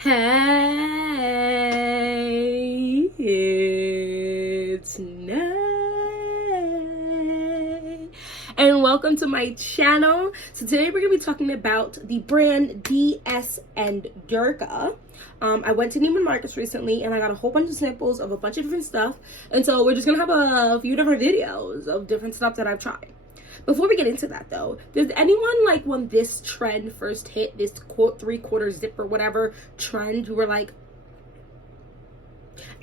Hey, it's Nay, and welcome to my channel. So today we're gonna be talking about the brand DS&Durga. I went to Neiman Marcus recently and I got a whole bunch of samples of a bunch of different stuff, and so we're just gonna have a few different videos of different stuff that I've tried. Before we get into that though, does anyone, like, when this trend first hit, this three-quarter zip or whatever trend, you were like,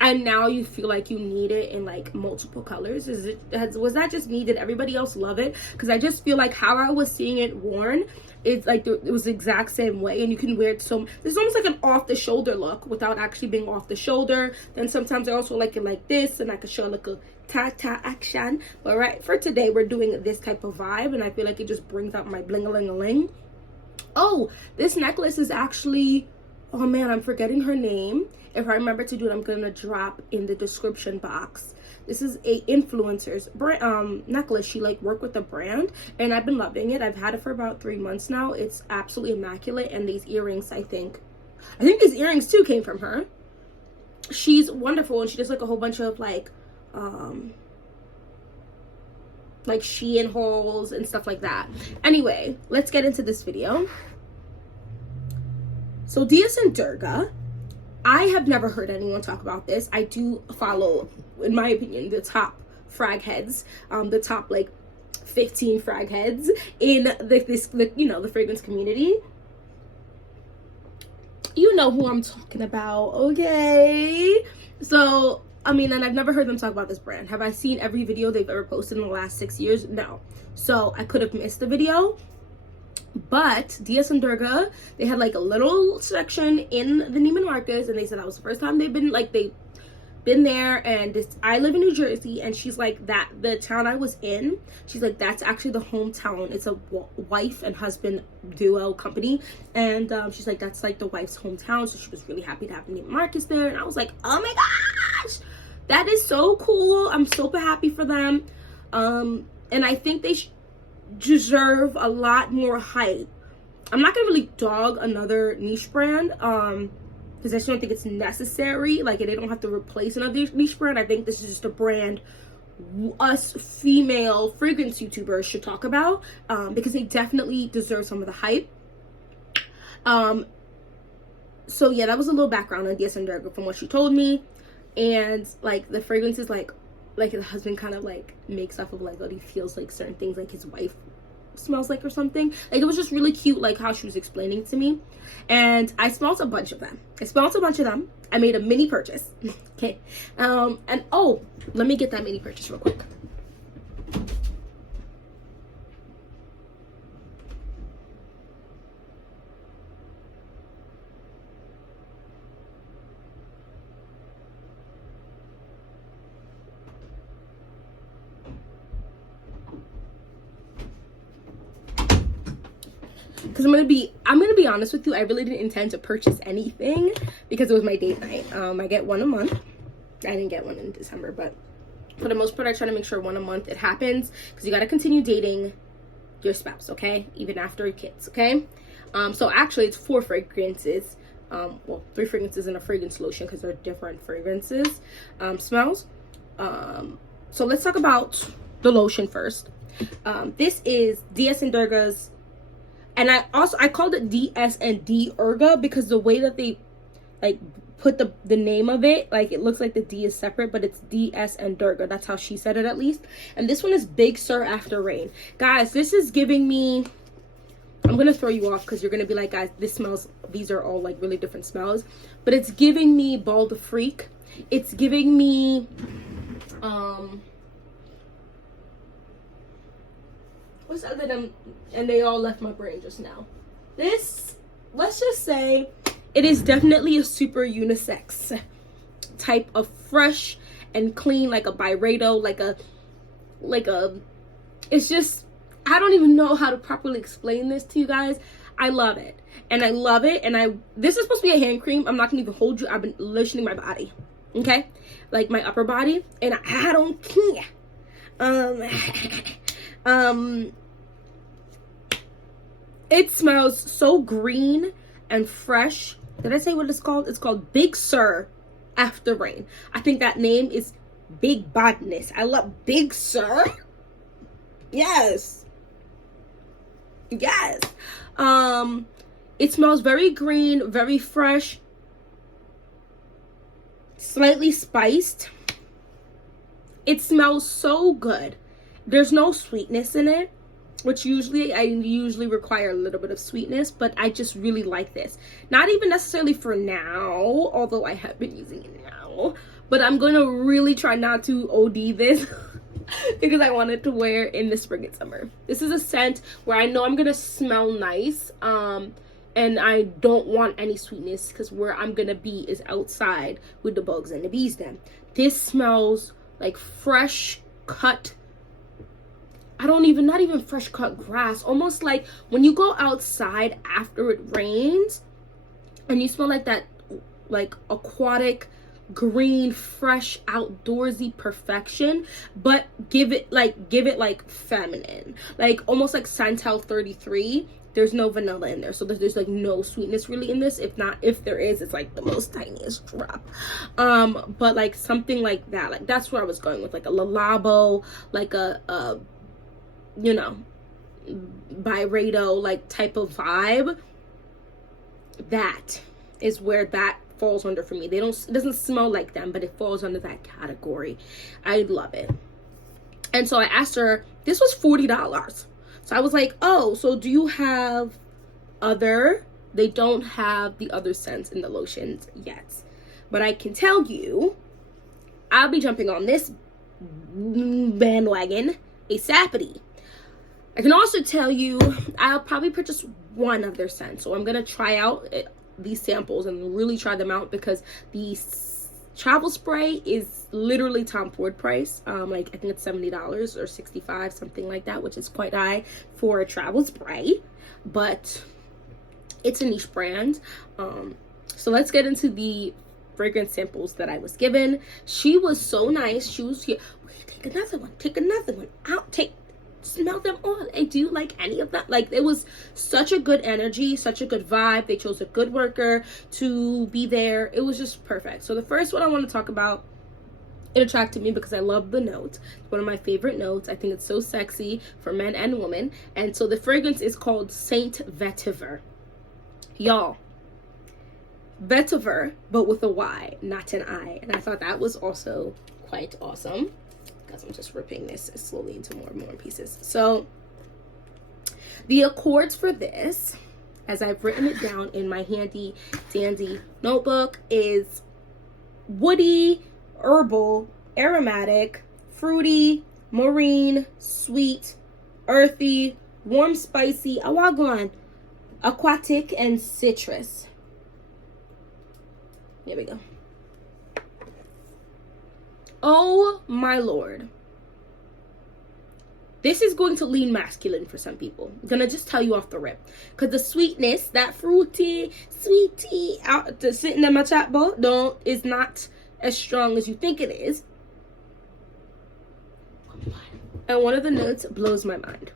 and now you feel like you need it in like multiple colors? Was that just me? Did everybody else love it? Because I just feel like how I was seeing it worn, it's like it was the exact same way, and you can wear it so there's almost like an off the shoulder look without actually being off the shoulder. Then sometimes I also like it like this, and I could show like a ta-ta action. But right, for today we're doing this type of vibe, and I feel like it just brings out my bling-a-ling-a-ling. Oh, this necklace is actually, oh man, I'm forgetting her name. If I remember to do it, I'm gonna drop in the description box. This is a influencer's brand, necklace. She like worked with the brand, and I've been loving it. I've had it for about 3 months now. It's absolutely immaculate. And these earrings, I think these earrings too came from her. She's wonderful, and she does like a whole bunch of like Shein hauls and stuff like that. Anyway, let's get into this video. So DS&Durga, I have never heard anyone talk about this. I do follow, in my opinion, the top frag heads, the top like 15 frag heads in the fragrance community. You know who I'm talking about, okay? So I mean, and I've never heard them talk about this brand. Have I seen every video they've ever posted in the last 6 years? No. So I could have missed the video. But DS&Durga, they had like a little section in the Neiman Marcus, and they said that was the first time they've been there. And I live in New Jersey, and she's like, that the town I was in, she's like, that's actually the hometown. It's a wife and husband duo company, and she's like, that's like the wife's hometown. So she was really happy to have Neiman Marcus there, and I was like, oh my gosh, that is so cool. I'm super happy for them, and I think they deserve a lot more hype. I'm not gonna really dog another niche brand because I just don't think it's necessary. Like, they don't have to replace another niche brand. I think this is just a brand us female fragrance YouTubers should talk about, because they definitely deserve some of the hype. So yeah, that was a little background on DS&Durga from what she told me. And like the fragrances, like the husband kind of like makes off of like what he feels like certain things like his wife smells like or something. Like, it was just really cute, like how she was explaining to me. And I smelled a bunch of them. I made a mini purchase. Okay. And oh, let me get that mini purchase real quick. Because I'm gonna be honest with you, I really didn't intend to purchase anything because it was my date night. I get one a month. I didn't get one in December, but for the most part I try to make sure one a month it happens, because you got to continue dating your spouse, okay, even after kids, okay? So actually it's 4 fragrances, well, 3 fragrances and a fragrance lotion, because they're different fragrances, smells. So let's talk about the lotion first. This is DS&Durga's, and I called it DS&Durga because the way that they like put the name of it, like it looks like the D is separate, but it's DS&Durga. That's how she said it, at least. And this one is Big Sur After Rain. Guys, this is giving me, I'm gonna throw you off because you're gonna be like, guys, this smells, these are all like really different smells, but it's giving me Ball the Freak. It's giving me what's the other than, and they all left my brain just now. This, let's just say, it is definitely a super unisex type of fresh and clean, like a Byredo, like a, it's just, I don't even know how to properly explain this to you guys. I love it. And I love it. And this is supposed to be a hand cream. I'm not gonna even hold you. I've been lotioning my body. Okay? Like my upper body. And I don't care. It smells so green and fresh Did I say what it's called? It's called Big Sur After Rain. I think that name is big badness. I love Big Sur. Yes. Yes. It smells very green, very fresh, slightly spiced. It smells so good. There's no sweetness in it, which I usually require a little bit of sweetness, but I just really like this. Not even necessarily for now, although I have been using it now, but I'm going to really try not to OD this because I wanted to wear in the spring and summer. This is a scent where I know I'm going to smell nice, and I don't want any sweetness because where I'm going to be is outside with the bugs and the bees then. This smells like fresh cut, not even fresh cut grass, almost like when you go outside after it rains and you smell like that, like aquatic green, fresh, outdoorsy perfection, but give it like feminine, like almost like Santal 33. There's no vanilla in there, so there's like no sweetness really in this. If there is, it's like the most tiniest drop. But like something like that, like that's where I was going with, like a Lalabo, like a you know, Byredo like type of vibe. That is where that falls under for me. It doesn't smell like them, but it falls under that category. I love it. And so I asked her, this was $40. So I was like, oh, so do you have other? They don't have the other scents in the lotions yet. But I can tell you, I'll be jumping on this bandwagon ASAPity. I can also tell you, I'll probably purchase one of their scents. So I'm going to try out these samples and really try them out, because the travel spray is literally Tom Ford price. Like I think it's $70 or $65, something like that, which is quite high for a travel spray, but it's a niche brand. So let's get into the fragrance samples that I was given. She was so nice. She was here. Take another one. Smell them all. Do you like any of that? Like, it was such a good energy, such a good vibe. They chose a good worker to be there. It was just perfect. So the first one I want to talk about, it attracted me because I love the note. It's one of my favorite notes. I think it's so sexy for men and women. And so the fragrance is called Saint Vetiver. Y'all, Vetiver, but with a Y, not an I. And I thought that was also quite awesome, because I'm just ripping this slowly into more and more pieces. So the accords for this, as I've written it down in my handy dandy notebook, is woody, herbal, aromatic, fruity, marine, sweet, earthy, warm, spicy, awagon, aquatic, and citrus. There we go. Oh my lord. This is going to lean masculine for some people. I'm gonna just tell you off the rip. Because the sweetness, that fruity, sweetie out to sitting in my chat boat, is not as strong as you think it is. And one of the notes blows my mind.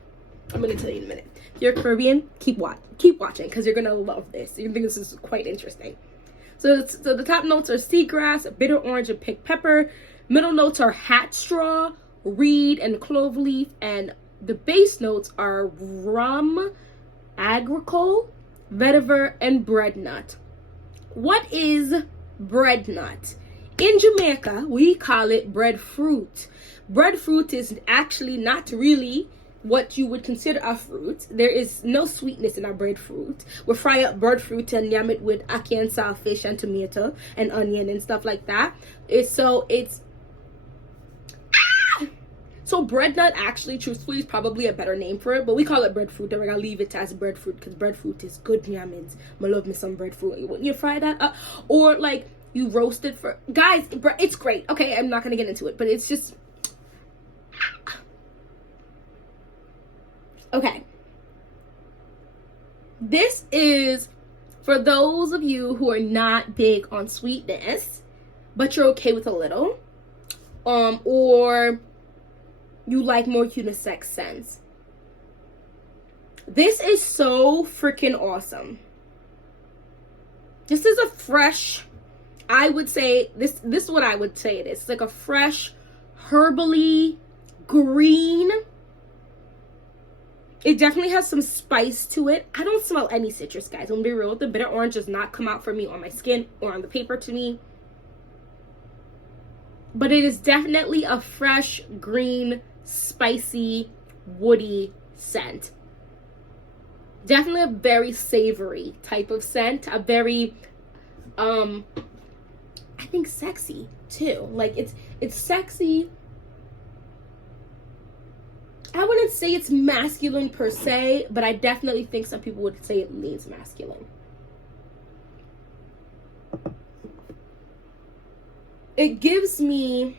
I'm gonna tell you in a minute. If you're Caribbean, keep watching, because you're gonna love this. You think this is quite interesting. So the top notes are seagrass, bitter orange, and pink pepper. Middle notes are hat straw, reed, and clove leaf. And the base notes are rum, agricole, vetiver, and bread nut. What is bread nut? In Jamaica, we call it breadfruit. Breadfruit is actually not really what you would consider a fruit. There is no sweetness in our breadfruit. We fry up breadfruit and yam it with ackee and saltfish and tomato and onion and stuff like that. So bread nut actually, truthfully, is probably a better name for it, but we call it breadfruit, and we're gonna leave it as breadfruit because breadfruit is good yammins. I love me some breadfruit. When you fry that up, or like you roast it for, guys, it's great. Okay, I'm not gonna get into it, but it's just, okay. This is for those of you who are not big on sweetness, but you're okay with a little, or you like more unisex scents. This is so freaking awesome. This is a fresh, I would say, this is what I would say it is. It's like a fresh, herbally green. It definitely has some spice to it. I don't smell any citrus, guys. I'm gonna be real. The bitter orange does not come out for me on my skin or on the paper to me. But it is definitely a fresh, green, spicy, woody scent. Definitely a very savory type of scent. A very, I think sexy too. Like it's sexy. I wouldn't say it's masculine per se, but I definitely think some people would say it leans masculine. It gives me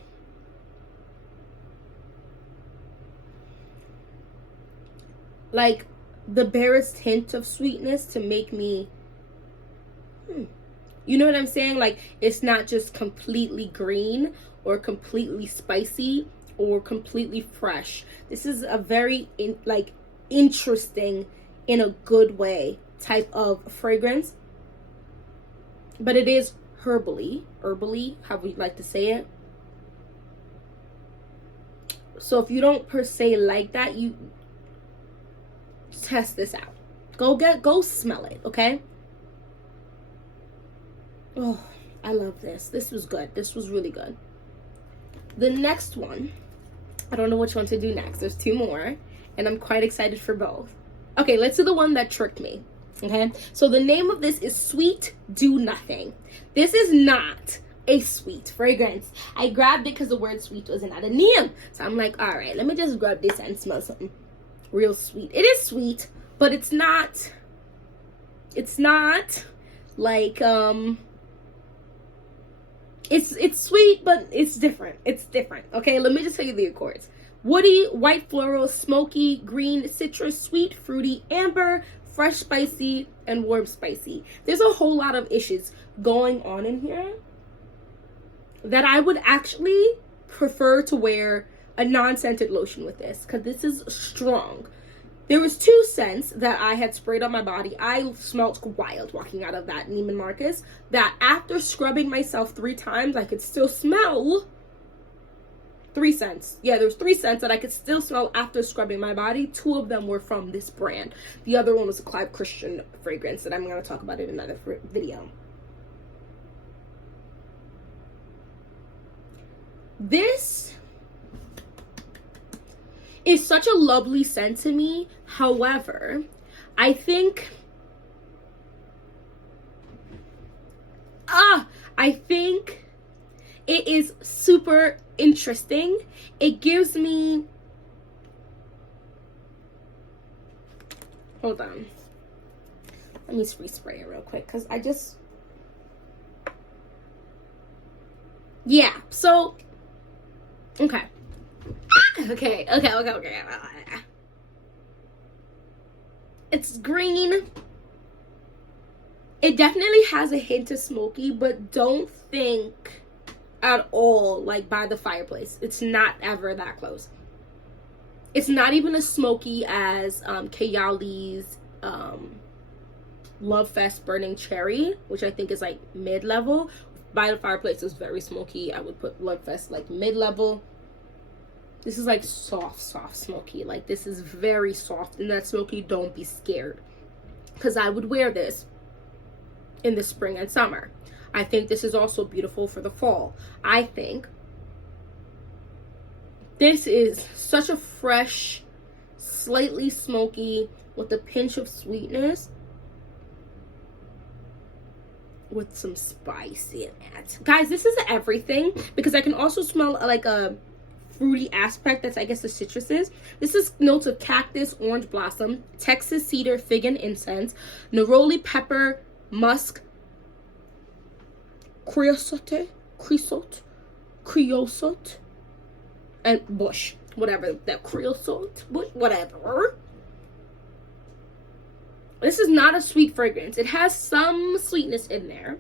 like the barest hint of sweetness to make me, you know what I'm saying? Like, it's not just completely green or completely spicy or completely fresh. This is a very interesting, in a good way, type of fragrance. But it is herbally, how we like to say it. So if you don't per se like that, you test this out. Go smell it, okay? Oh, I love this. This was good. This was really good. The next one, I don't know which one to do next. There's two more, and I'm quite excited for both. Okay, let's do the one that tricked me. Okay, so the name of this is Sweet Do Nothing. This is not a sweet fragrance. I grabbed it because the word sweet wasn't at a name. So I'm like, all right, let me just grab this and smell something real sweet. It is sweet, but it's not like, it's sweet, but it's different. It's different. Okay, let me just tell you the accords. Woody, white floral, smoky, green, citrus, sweet, fruity, amber, fresh spicy, and warm spicy. There's a whole lot of issues going on in here that I would actually prefer to wear a non-scented lotion with this, because this is strong. There was two scents that I had sprayed on my body. I smelled wild walking out of that Neiman Marcus, that after scrubbing myself 3 times, I could still smell 3 scents. Yeah, there's 3 scents that I could still smell after scrubbing my body. 2 of them were from this brand. The other one was a Clive Christian fragrance that I'm going to talk about in another video. This is such a lovely scent to me. However, I think it is super interesting. It gives me, hold on, let me respray it real quick, because I just, yeah, so okay. It's green. It definitely has a hint of smoky, but don't think at all like by the fireplace. It's not ever that close. It's not even as smoky as Kayali's Love Fest Burning Cherry, which I think is like mid-level. By the fireplace is very smoky. I would put Love Fest like mid-level. This is like soft smoky. Like, this is very soft and that smoky. Don't be scared, because I would wear this in the spring and summer. I think this is also beautiful for the fall. I think this is such a fresh, slightly smoky with a pinch of sweetness with some spice in it. Guys, this is everything, because I can also smell like a fruity aspect that's, I guess, the citrus is. This is notes of cactus, orange blossom, Texas cedar, fig, and incense, neroli, pepper, musk, creosote, and bush. Whatever that creosote, whatever. This is not a sweet fragrance. It has some sweetness in there,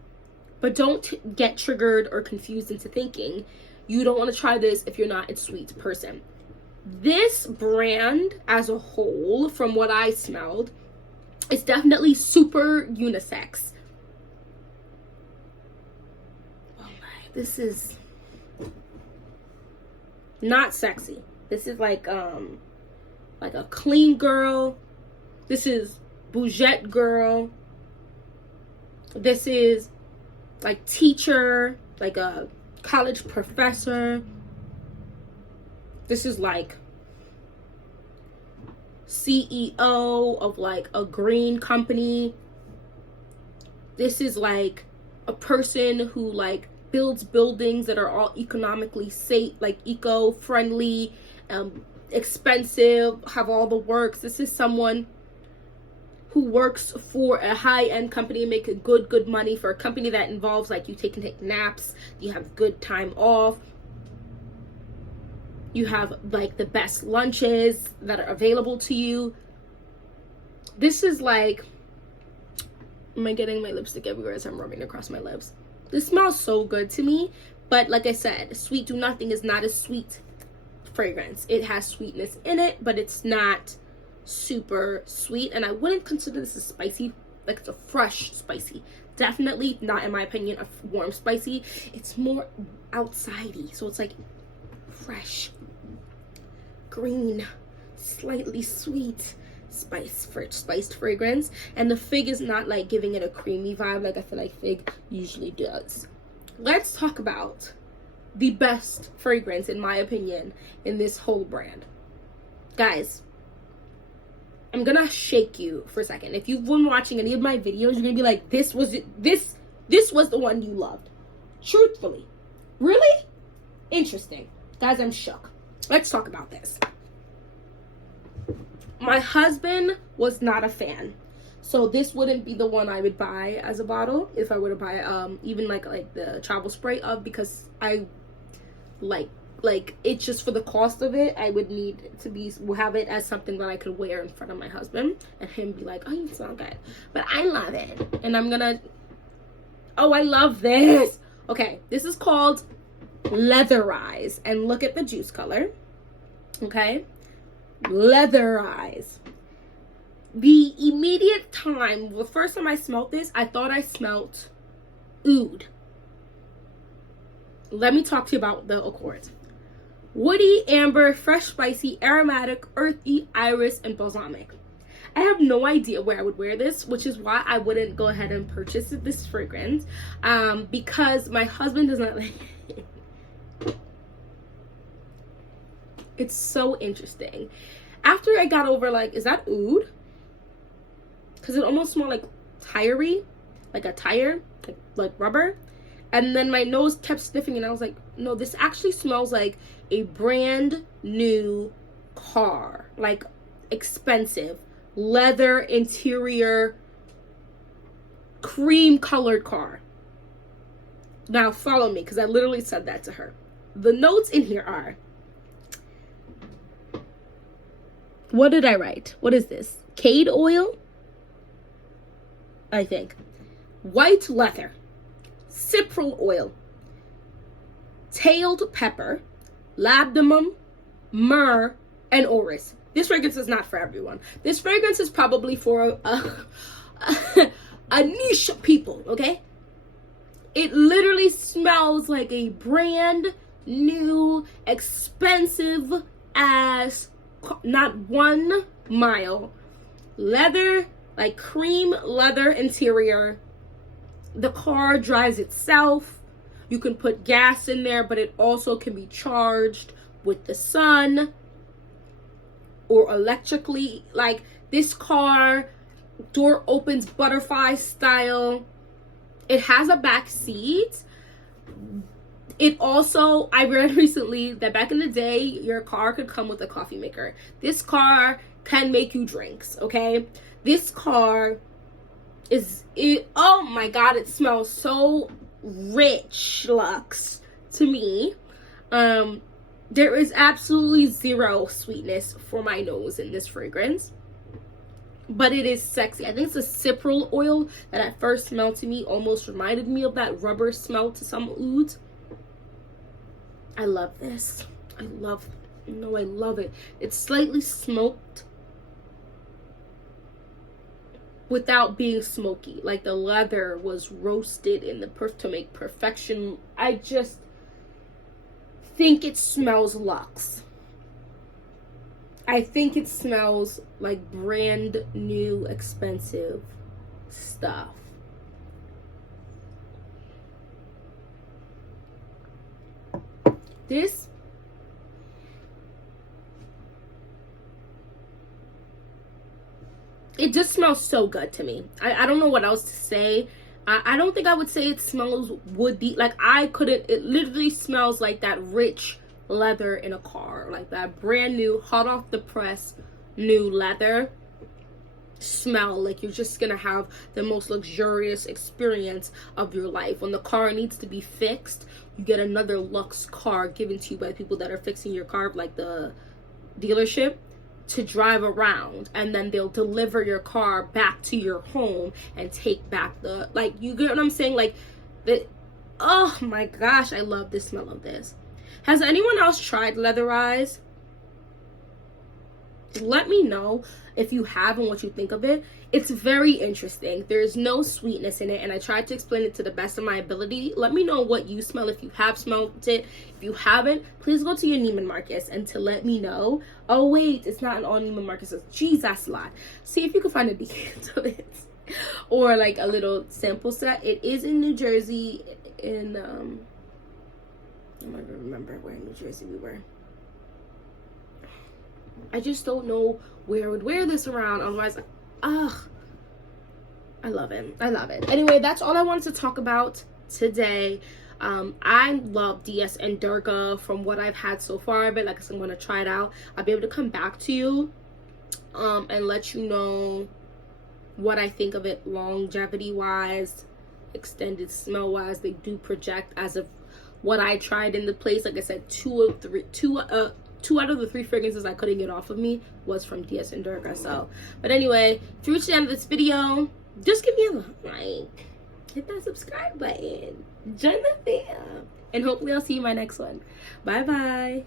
but don't get triggered or confused into thinking you don't want to try this if you're not a sweet person. This brand as a whole, from what I smelled, is definitely super unisex. This is not sexy. This is like a clean girl. This is bougette girl. This is like teacher, like a college professor. This is like CEO of like a green company. This is like a person who like builds buildings that are all economically safe, like eco-friendly, expensive, have all the works. This is someone who works for a high-end company, making good money, for a company that involves like you can take naps, you have good time off, you have like the best lunches that are available to you. This is like, am I getting my lipstick everywhere as I'm rubbing across my lips? This smells so good to me, but like I said, Sweet Do Nothing is not a sweet fragrance. It has sweetness in it, but it's not super sweet, and I wouldn't consider this a spicy. Like, it's a fresh spicy. Definitely not, in my opinion, a warm spicy. It's more outsidey, so it's like fresh, green, slightly sweet spiced fragrance. And the fig is not like giving it a creamy vibe like I feel like fig usually does. Let's talk about the best fragrance, in my opinion, in this whole brand. Guys, I'm gonna shake you for a second. If you've been watching any of my videos, you're gonna be like, this was the one you loved. Truthfully. Really? Interesting. Guys, I'm shook. Let's talk about this. My husband was not a fan, so this wouldn't be the one I would buy as a bottle if I were to buy even like the travel spray of, because I like it's just for the cost of it. I would need to have it as something that I could wear in front of my husband and him be like, oh, you smell good, but I love it, and I'm gonna, oh, I love this. Okay, this is called Leatherize, and look at the juice color. Okay, Leatherize. The immediate time, the first time I smelled this, I thought I smelled oud. Let me talk to you about the accords. Woody, amber, fresh, spicy, aromatic, earthy, iris, and balsamic. I have no idea where I would wear this, which is why I wouldn't go ahead and purchase this fragrance, because my husband does not like it. It's so interesting. After I got over, like, is that oud? Because it almost smelled like tire-y, like a tire, like rubber. And then my nose kept sniffing, and I was like, no, this actually smells like a brand new car, like expensive leather interior, cream colored car. Now follow me, because I literally said that to her. The notes in here are, what did I write? What is this? Cade oil, I think. White leather, cypriol oil, tailed pepper, labdanum, myrrh, and orris. This fragrance is not for everyone. This fragrance is probably for a niche of people, okay? It literally smells like a brand new, expensive ass, not 1 mile, leather, like cream leather interior. The car drives itself. You can put gas in there, but it also can be charged with the sun or electrically. Like, this car door opens butterfly style. It has a back seat. It also, I read recently that back in the day, your car could come with a coffee maker. This car can make you drinks, okay? This car oh my god, it smells so rich, luxe to me. There is absolutely zero sweetness for my nose in this fragrance, but it is sexy. I think it's a cypriol oil that at first smelled to me almost reminded me of that rubber smell to some ouds. I love this. I love it. It's slightly smoked. without being smoky. Like the leather was roasted in the to make perfection. I just think it smells luxe. I think it smells like brand new expensive stuff. This it just smells so good to me. I don't know what else to say. I don't think I would say it smells woody. Like I couldn't, it literally smells like that rich leather in a car. Like that brand new, hot off the press, new leather smell. Like you're just gonna have the most luxurious experience of your life. When the car needs to be fixed, you get another luxe car given to you by people that are fixing your car, like the dealership, to drive around, and then they'll deliver your car back to your home and take back the, like, you get what I'm saying? Like the, oh my gosh, I love the smell of this. Has anyone else tried Leatherize? Let me know if you have and what you think of it. It's very interesting. There's no sweetness in it, and I tried to explain it to the best of my ability. Let me know what you smell if you have smelled it. If you haven't, please go to your Neiman Marcus and to let me know. Oh wait, it's not an all Neiman Marcus. Jesus lot. See if you can find a decant of it, or like a little sample set. It is in New Jersey. In I don't even remember where in New Jersey we were. I just don't know where I would wear this around. Otherwise, ugh. I love it. I love it. Anyway, that's all I wanted to talk about today. I love DS&Durga from what I've had so far, but like I said, I'm going to try it out. I'll be able to come back to you and let you know what I think of it longevity-wise, extended smell-wise. They do project as of what I tried in the place. Like I said, two out of the 3 fragrances I couldn't get off of me was from DS&Durga. So, but anyway, if you reached the end of this video, just give me a like, hit that subscribe button, join the fam, and hopefully I'll see you in my next one. Bye bye.